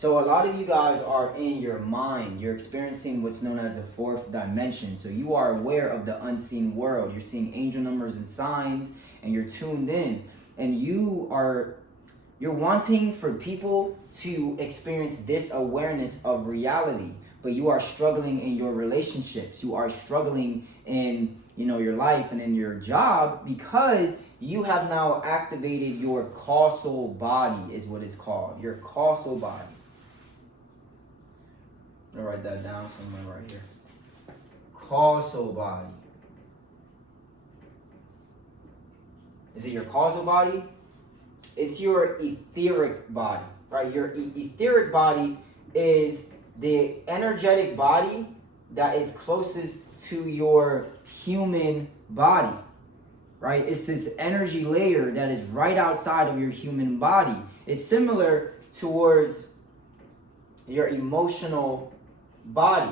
So a lot of you guys are in your mind. You're experiencing what's known as the fourth dimension. So you are aware of the unseen world. You're seeing angel numbers and signs, and you're tuned in. And you're wanting for people to experience this awareness of reality, but you are struggling in your relationships. You are struggling in, your life and in your job because you have now activated your causal body, is what it's called. Your causal body. I'm gonna write that down somewhere right here. Causal body. Is it your causal body? It's your etheric body, right? Your etheric body is the energetic body that is closest to your human body, right? It's this energy layer that is right outside of your human body. It's similar towards your emotional body,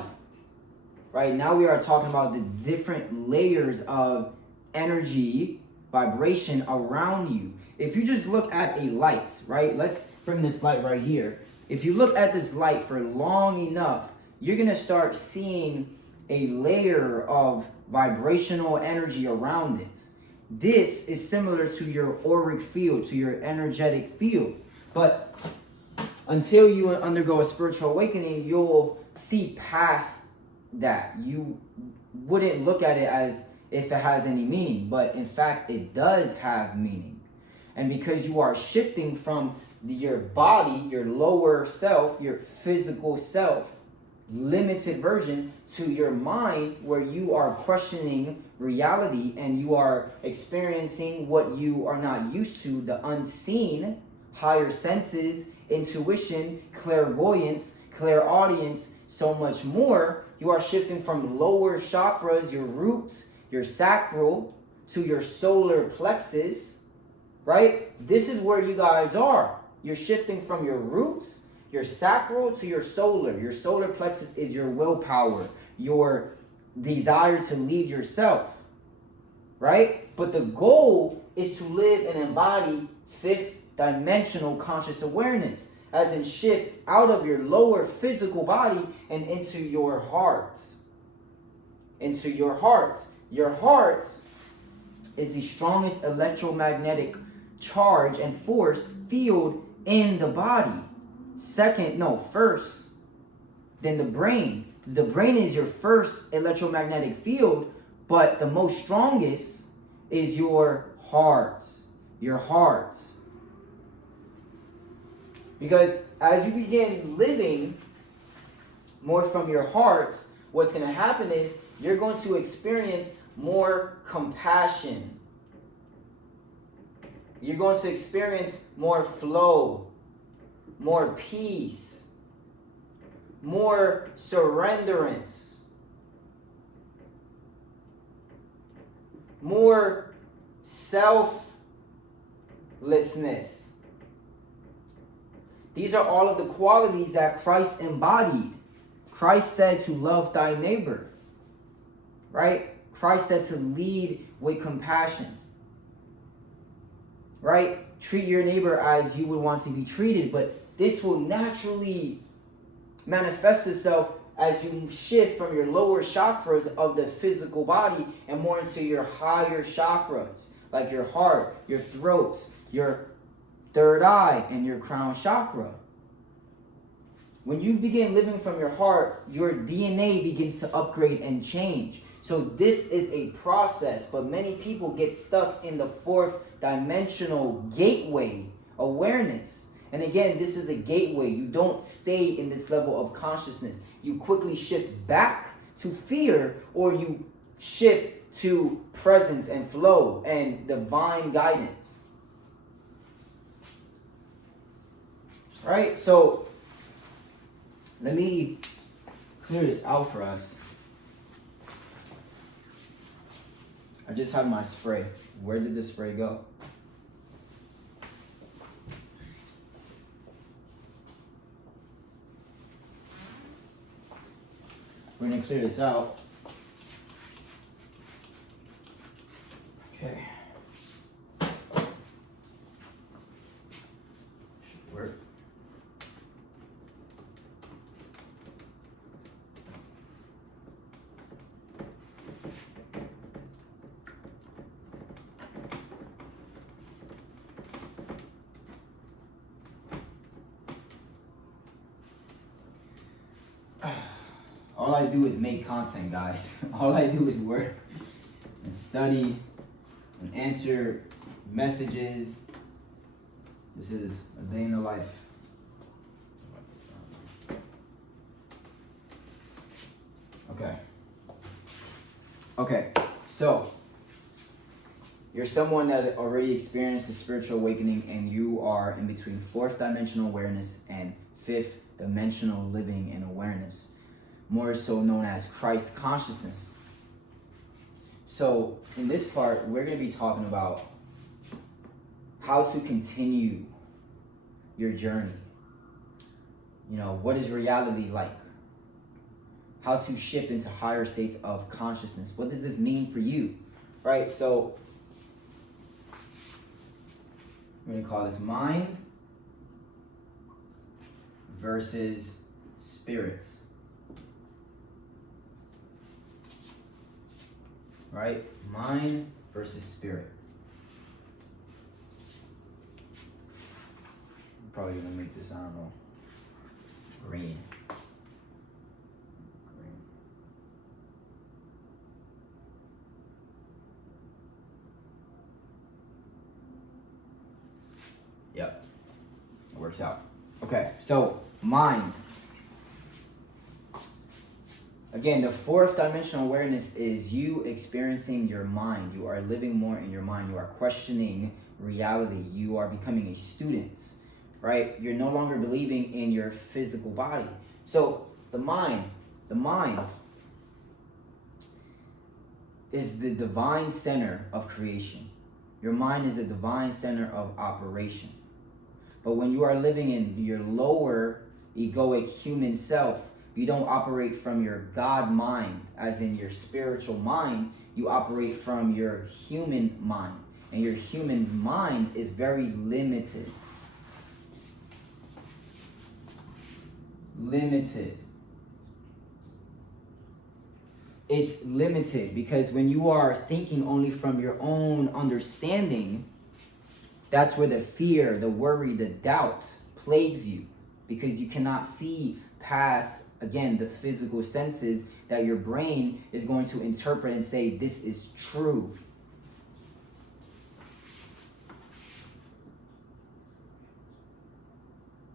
right? Now we are talking about the different layers of energy, vibration around you. If you just look at a light, right? Let's bring this light right here. If you look at this light for long enough, you're going to start seeing a layer of vibrational energy around it. This is similar to your auric field, to your energetic field. But until you undergo a spiritual awakening, you'll see past that. You wouldn't look at it as if it has any meaning, but in fact, it does have meaning. And because you are shifting from your body, your lower self, your physical self, limited version, to your mind, where you are questioning reality and you are experiencing what you are not used to, the unseen, higher senses, intuition, clairvoyance, clairaudience, so much more. You are shifting from lower chakras, your root, your sacral, to your solar plexus, right? This is where you guys are. You're shifting from your root, your sacral, to your solar. Your solar plexus is your willpower, your desire to lead yourself, right? But the goal is to live and embody fifth dimensional conscious awareness, as in shift out of your lower physical body and into your heart. Into your heart. Your heart is the strongest electromagnetic charge and force field in the body. First, then the brain. The brain is your first electromagnetic field, but the most strongest is your heart. Your heart. Because as you begin living more from your heart, what's going to happen is you're going to experience more compassion. You're going to experience more flow, more peace, more surrenderance, more selflessness. These are all of the qualities that Christ embodied. Christ said to love thy neighbor, right? Christ said to lead with compassion, right? Treat your neighbor as you would want to be treated, but this will naturally manifest itself as you shift from your lower chakras of the physical body and more into your higher chakras, like your heart, your throat, your third eye, and your crown chakra. When you begin living from your heart, your DNA begins to upgrade and change. So this is a process, but many people get stuck in the fourth dimensional gateway awareness. And again, this is a gateway. You don't stay in this level of consciousness. You quickly shift back to fear, or you shift to presence and flow and divine guidance. Right? So let me clear this out for us. I just have my spray. Where did the spray go? We're going to clear this out. Okay. Should work. All I do is make content, guys. All I do is work and study and answer messages. This is a day in the life. Okay, so you're someone that already experienced a spiritual awakening, and you are in between fourth dimensional awareness and fifth dimensional living and awareness, more so known as Christ consciousness. So in this part, we're going to be talking about how to continue your journey. You know, what is reality like? How to shift into higher states of consciousness. What does this mean for you? Right? So I'm going to call this mind versus spirits. Right? Mind versus spirit. I'm probably going to make this, I don't know, green. Yep, it works out. Okay, so mind. Again, the fourth dimensional awareness is you experiencing your mind. You are living more in your mind. You are questioning reality. You are becoming a student, right? You're no longer believing in your physical body. So the mind is the divine center of creation. Your mind is the divine center of operation. But when you are living in your lower egoic human self, you don't operate from your God mind, as in your spiritual mind. You operate from your human mind. And your human mind is very limited. It's limited because when you are thinking only from your own understanding, that's where the fear, the worry, the doubt plagues you, because you cannot see past, again, the physical senses that your brain is going to interpret and say, this is true.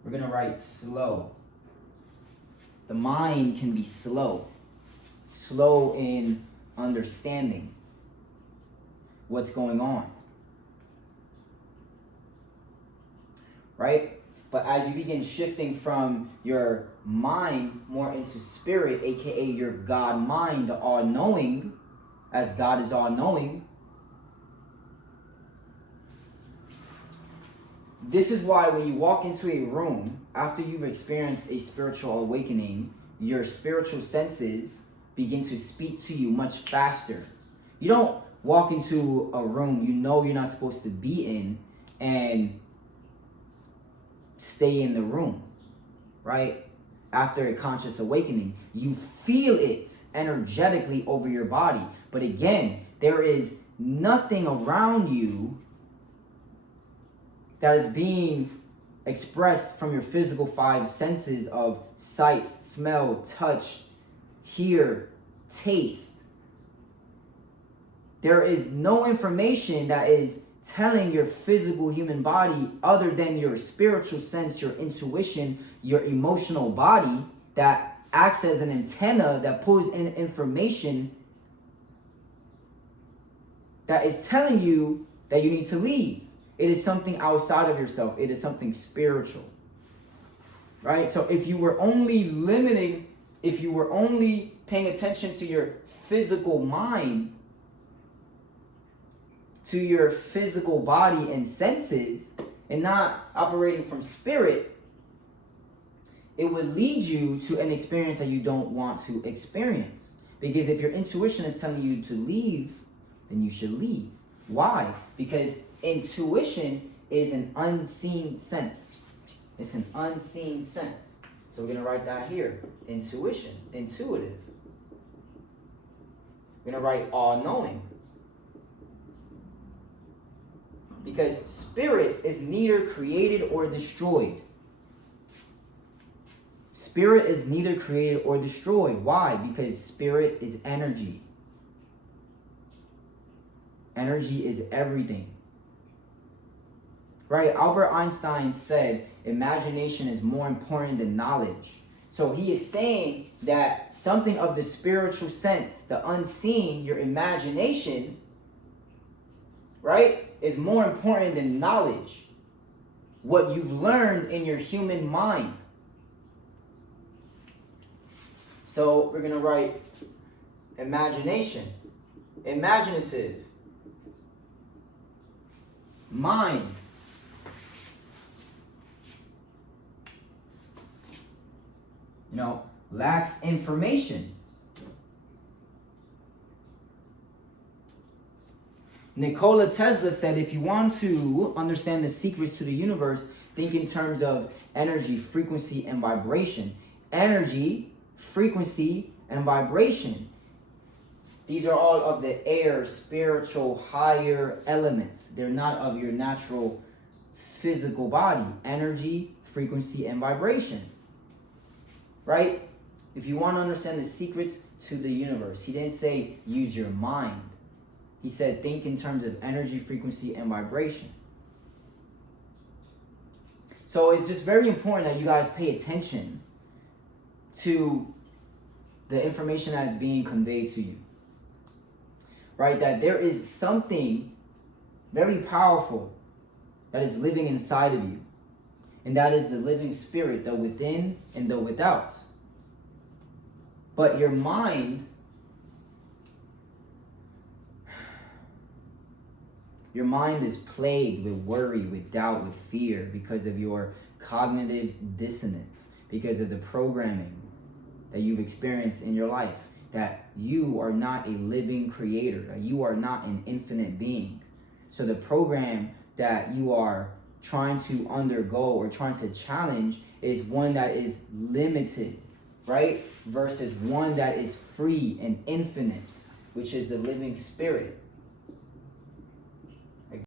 We're going to write slow. The mind can be slow in understanding what's going on. Right? But as you begin shifting from your mind more into spirit, aka your God mind, the all-knowing, as God is all-knowing, this is why when you walk into a room, after you've experienced a spiritual awakening, your spiritual senses begin to speak to you much faster. You don't walk into a room you know you're not supposed to be in and stay in the room, right? After a conscious awakening, you feel it energetically over your body. But again, there is nothing around you that is being expressed from your physical five senses of sight, smell, touch, hear, taste. There is no information that is telling your physical human body other than your spiritual sense, your intuition, your emotional body that acts as an antenna that pulls in information that is telling you that you need to leave. It is something outside of yourself. It is something spiritual. Right? So if you were only paying attention to your physical mind, to your physical body and senses, and not operating from spirit, it would lead you to an experience that you don't want to experience. Because if your intuition is telling you to leave, then you should leave. Why? Because intuition is an unseen sense. It's an unseen sense. So we're going to write that here. Intuition, intuitive. We're going to write all-knowing. Because spirit is neither created or destroyed. Spirit is neither created or destroyed. Why? Because spirit is energy. Energy is everything. Right? Albert Einstein said imagination is more important than knowledge. So he is saying that something of the spiritual sense, the unseen, your imagination, right, is more important than knowledge. What you've learned in your human mind. So we're going to write imagination, imaginative, mind. Lacks information. Nikola Tesla said, if you want to understand the secrets to the universe, think in terms of energy, frequency, and vibration. Energy, frequency, and vibration. These are all of the air, spiritual, higher elements. They're not of your natural physical body. Energy, frequency, and vibration. Right? If you want to understand the secrets to the universe, he didn't say use your mind. He said think in terms of energy, frequency, and vibration. So it's just very important that you guys pay attention to the information that is being conveyed to you. Right? That there is something very powerful that is living inside of you. And that is the living spirit, the within and the without. But your mind, is plagued with worry, with doubt, with fear because of your cognitive dissonance, because of the programming that you've experienced in your life, that you are not a living creator, that you are not an infinite being. So the program that you are trying to undergo or trying to challenge is one that is limited, right? Versus one that is free and infinite, which is the living spirit.